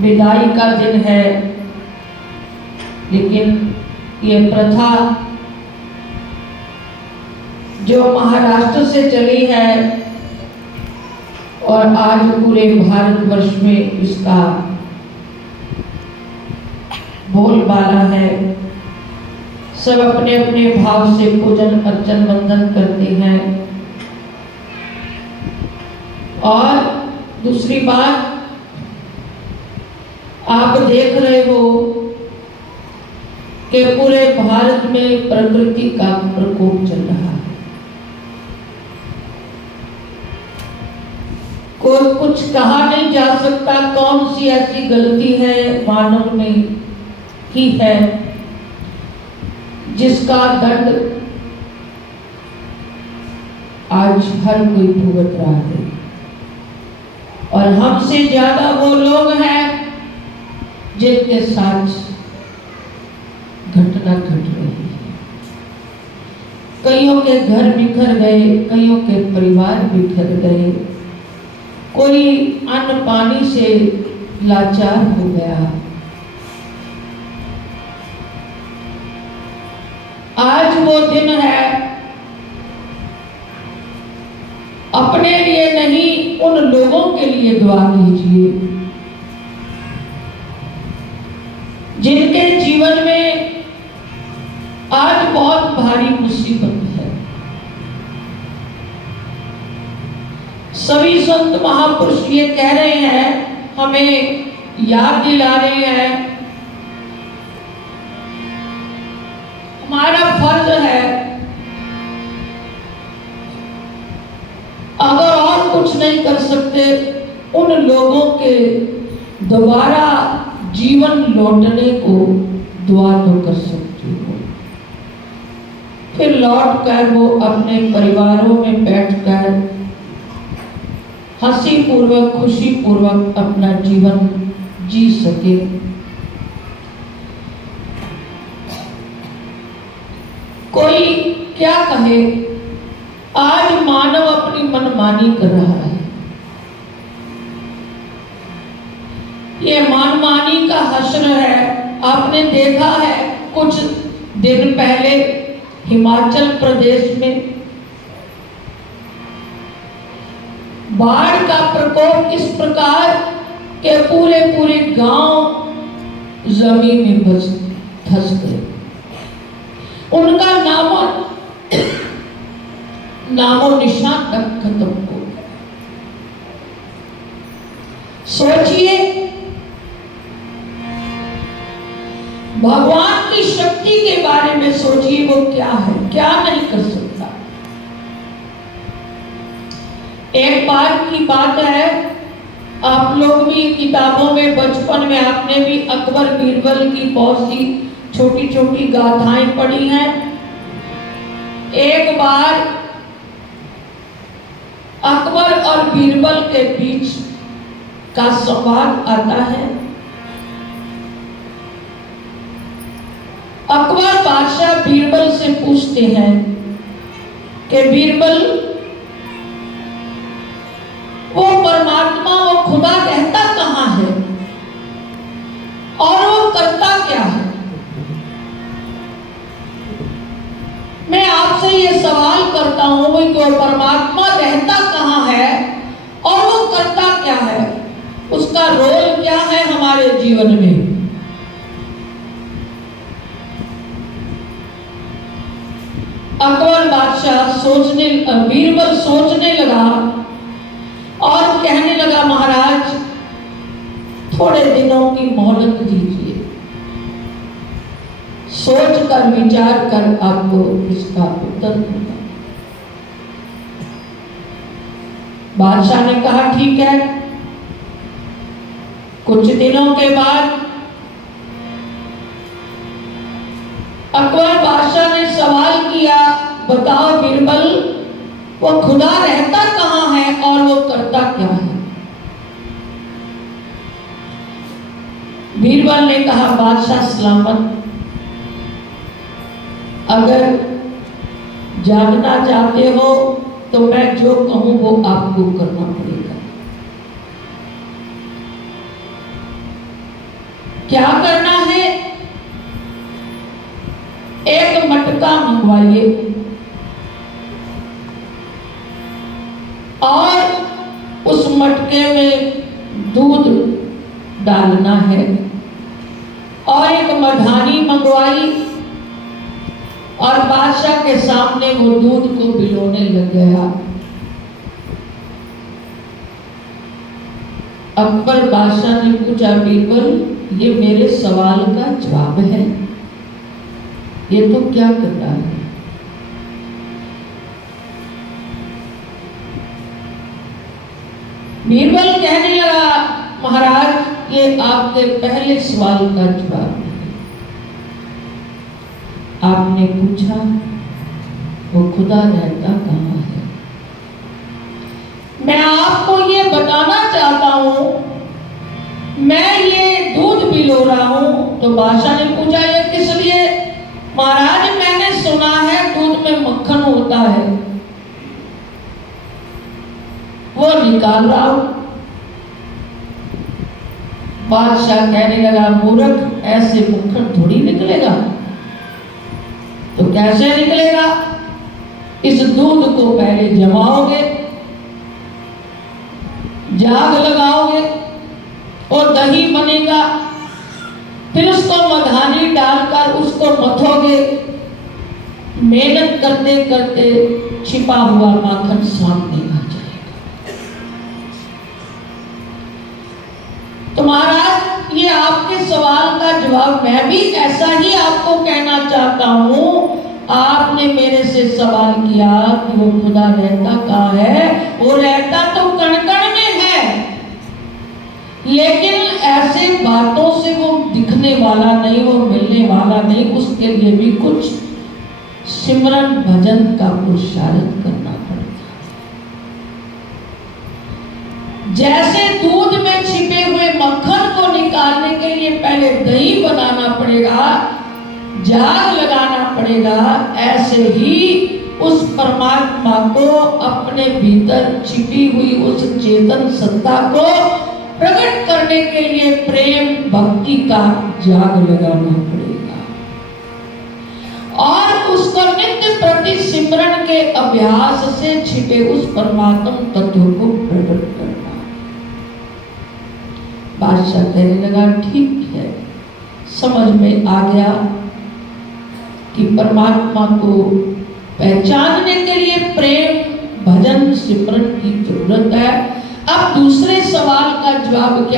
विदाई का दिन है, लेकिन ये प्रथा जो महाराष्ट्र से चली है और आज पूरे भारतवर्ष में इसका बोलबाला है। सब अपने अपने भाव से पूजन अर्चन वंदन करते हैं। और दूसरी बात, आप देख रहे हो कि पूरे भारत में प्रकृति का प्रकोप चल रहा है। कोई कुछ कहा नहीं जा सकता कौन सी ऐसी गलती है मानव में की है जिसका दंड आज हर कोई भुगत रहा है। और हमसे ज्यादा वो लोग हैं जिनके साथ घटना घट रही है। कईयों के घर बिखर गए, कईयों के परिवार बिखर गए, कोई अन्न पानी से लाचार हो गया। आज वो दिन है, अपने लिए नहीं उन लोगों के लिए दुआ कीजिए जिनके जीवन में आज बहुत भारी मुसीबत है। सभी संत महापुरुष ये कह रहे हैं, हमें याद दिला रहे हैं, हमारा फर्ज है, अगर और कुछ नहीं कर सकते उन लोगों के दोबारा जीवन लौटने को दुआ तो कर सकते हो। फिर लौट कर वो अपने परिवारों में बैठकर हंसी पूर्वक खुशी पूर्वक अपना जीवन जी सके। कोई क्या कहे, आज मानव अपनी मनमानी कर रहा है। ये मनमानी का हश्र है। आपने देखा है कुछ दिन पहले हिमाचल प्रदेश में बाढ़ का प्रकोप इस प्रकार के पूरे पूरे गांव जमीन में धंस गए। उनका नामो निशान तक खत्म हो गया। सोचिए, भगवान की शक्ति के बारे में सोचिए, वो क्या है, क्या नहीं कर सकता। एक बार की बात है, आप लोग भी किताबों में बचपन में आपने भी अकबर बीरबल की बहुत सी छोटी छोटी गाथाएं पढ़ी हैं। एक बार अकबर और बीरबल के बीच का संवाद आता है। अकबर बादशाह बीरबल से पूछते हैं कि बीरबल, वो परमात्मा, वो खुदा रहता कहां है और वो करता क्या है? मैं आपसे ये सवाल करता हूं कि वो परमात्मा रहता कहां है और वो करता क्या है, उसका रोल क्या है हमारे जीवन में? अकबर बादशाह बीरबल सोचने लगा और कहने लगा, महाराज थोड़े दिनों की मोहलत दीजिए, सोच कर विचार कर आपको इसका उत्तर दूंगा। बादशाह ने कहा ठीक है। कुछ दिनों के बाद अकबर बादशाह ने सवाल किया, बताओ बीरबल, वो खुदा रहता कहां है और वो करता क्या है? बीरबल ने कहा, बादशाह सलामत, अगर जानना चाहते हो तो मैं जो कहूं वो आपको करना पड़ेगा। क्या करना है? एक मटका मंगवाइए और उस मटके में दूध डालना है और एक मधानी मंगवाई और बादशाह के सामने वो दूध को पिलोने लग गया। अकबर बादशाह ने पूछा, बीरबल ये मेरे सवाल का जवाब है, ये तो क्या कर रहा है? बीरबल कहने लगा, महाराज ये आपके पहले सवाल का जवाब है। आपने पूछा वो खुदा रहता कहाँ है। मैं आपको ये बताना चाहता हूं, मैं ये दूध पिलो रहा हूं। तो बादशाह ने पूछा, ये किस लिए? महाराज मैंने सुना है दूध में मक्खन होता है, वो निकाल रहा हूं। बादशाह कहने लगा, मूर्ख, ऐसे मक्खन थोड़ी निकलेगा। तो कैसे निकलेगा? इस दूध को पहले जमाओगे, जाग लगाओगे और दही बनेगा, फिर उसको मधानी डालकर उसको मथोगे। मेहनत करते करते छिपा हुआ माखन सामने आ जाएगा। तो महाराज ये आपके सवाल का जवाब, मैं भी ऐसा ही आपको कहना चाहता हूं। आपने मेरे से सवाल किया कि वो खुदा रहता कहाँ है। वो रहता तो कण कण में है, लेकिन ऐसे बातों से वो दिखने वाला नहीं, वो मिलने वाला नहीं। उसके लिए भी कुछ सिमरन भजन का पुरुषार्थ करना पड़ता है। जैसे दूध में छिपे हुए मक्खन को निकालने के लिए पहले दही बनाना पड़ेगा, जाग लगाना पड़ेगा, ऐसे ही उस परमात्मा को अपने भीतर छिपी हुई उस चेतन सत्ता को प्रकट करने के लिए प्रेम भक्ति का जाग लगाना पड़ेगा और उसको नित्य प्रति सिमरन के अभ्यास से छिपे उस परमात्म तत्व को प्रकट करना। बादशाह कहने लगा, ठीक है, समझ में आ गया कि परमात्मा को पहचानने के लिए प्रेम भजन सिमरन की जरूरत है। अब दूसरे सवाल का जवाब क्या